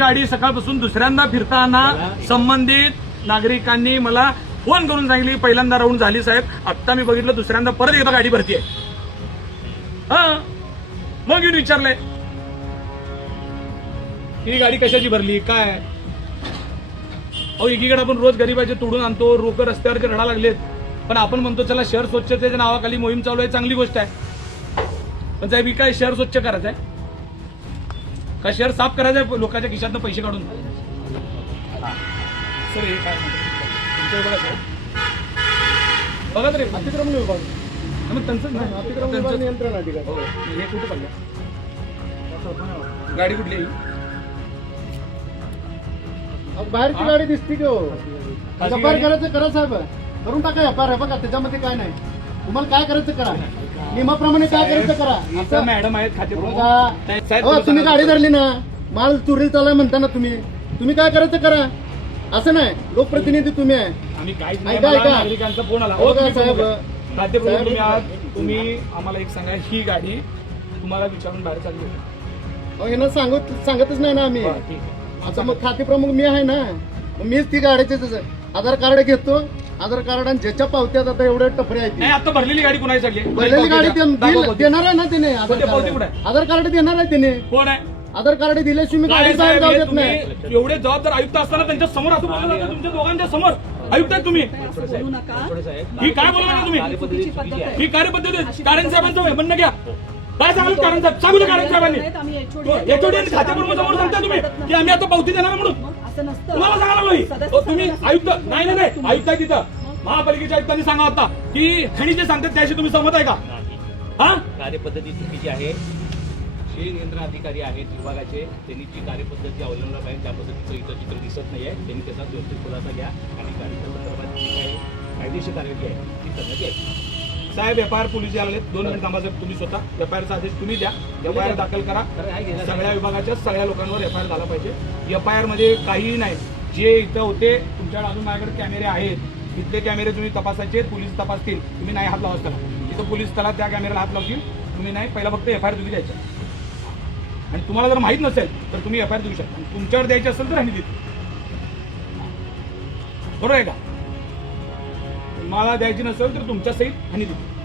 गाडी सकाळपासून दुसऱ्यांदा फिरताना संबंधित नागरिकांनी मला फोन करून सांगितली पहिल्यांदा राऊंड झाली साहेब, आत्ता मी बघितलं दुसऱ्यांदा परत एकदा गाडी भरती आहे. हा मग येऊन विचारलंय ही गाडी कशाची भरली काय. अहो एकीकडे आपण रोज गरिबाचे तोडून आणतो, लोक रस्त्यावरती रडा लागलेत, पण आपण म्हणतो चला शहर स्वच्छतेच्या नावाखाली मोहीम चालू आहे, चांगली गोष्ट आहे. पण साहेब ही काय शहर स्वच्छ करायचं आहे का शहर साफ करायचं आहे लोकांच्या खिशातनं पैसे काढून. सर हे काय बघा तरी अतिक्रमण विभाग मग त्यांचं नियंत्रण अधिकारी हे कुठं पडलं गाडी कुठली बाहेरची गाडी दिसती की व्यापार करायचं करा साहेब, करून टाका व्यापार. बघा त्याच्यामध्ये काय नाही, तुम्हाला काय करायचं करा, नियमाप्रमाणे काय करायचं करा. मॅडम आहेत खाते तुम्ही गाडी धरली ना, माल चोरी चालू म्हणताना तुम्ही काय करायचं करा. असं नाही, लोकप्रतिनिधी तुम्ही आहे. आम्ही काय ऐका नागरिकांचा फोन आला साहेब, तुम्ही आम्हाला एक सांगा ही गाडी तुम्हाला विचारून बाहेर चालली होती. यांना सांगतच नाही ना आम्ही. ठीक आहे. आता मग खाते प्रमुख मी आहे ना, मीच ती गाडीचे आधार कार्ड घेतो. आधार कार्ड आणि ज्याच्या पावत्यात आता एवढे टपरे आहेत. नाही आता भरलेली गाडी कोणाची चालली भरलेली गाडी देणार आहे ना त्याने. आधार कार्ड देणार आहे त्याने. कोण आहे आधार कार्ड दिल्याशिवाय मी गाडी बाहेर जाऊ देत नाही. एवढे जबाबदार आयुक्त असताना त्यांच्या समोर असं बोललं जातं तुमच्या दोघांच्या समोर. आयुक्त आहे तुम्ही, ही काय बोलणार तुम्ही, ही कार्यपद्धती आहे. कारण साहेबांचं म्हणणं घ्या. काय सांगाल कारण साहेब, सांगू कारण साहेबांनी एचओडी खाते प्रमुख समोर सांगता तुम्ही की आम्ही आता पावती देणार म्हणून. तुम्हाला सांगायला तुम्ही आयुक्त नाही आयुक्त आहे तिथं महापालिकेच्या आयुक्तांनी सांगा आता की खणी जे सांगतात त्याशी तुम्ही सहमत आहे का. हा कार्यपद्धती चुकीची आहे. जे नियंत्रण अधिकारी आहेत विभागाचे त्यांनी जी कार्यपद्धती अवलंबला पाहिजे त्या पद्धतीचं इथं चित्र दिसत नाही आहे. त्यांनी त्याचा व्यवस्थित खुलासा घ्या आणि कार्यक्रमासंदर्भात जी काही कायदेशीर कार्यवाही आहे ती करण्यात यावी. साहेब एफआयआर पोलीस लागले 2 मिनिट थांबा साहेब, तुम्ही स्वतः एफआयआरचा आदेश तुम्ही द्या. एफआयआर दाखल करा. सगळ्या विभागाच्या सगळ्या लोकांवर एफआयआर झाला पाहिजे. एफआयआर मध्ये काहीही नाही. जे इथं होते तुमच्याकडे अजून माझ्याकडे कॅमेरे आहेत, तिथले कॅमेरे तुम्ही तपासायचे, पोलीस तपासतील. तुम्ही नाही हात लावाच त्याला, तिथं पोलीस त्याला त्या कॅमेऱ्याला हात लावतील. तुम्ही नाही, पहिला फक्त एफआयआर तुम्ही द्यायचा. आणि तुम्हाला जर माहित नसेल तर तुम्ही एफआयआर देऊ शकता. तुमच्यावर द्यायची असेल तर आम्ही देतो. बरोबर आहे का. तुम्हाला द्यायची नसेल तर तुमच्या सहित आणि देतो.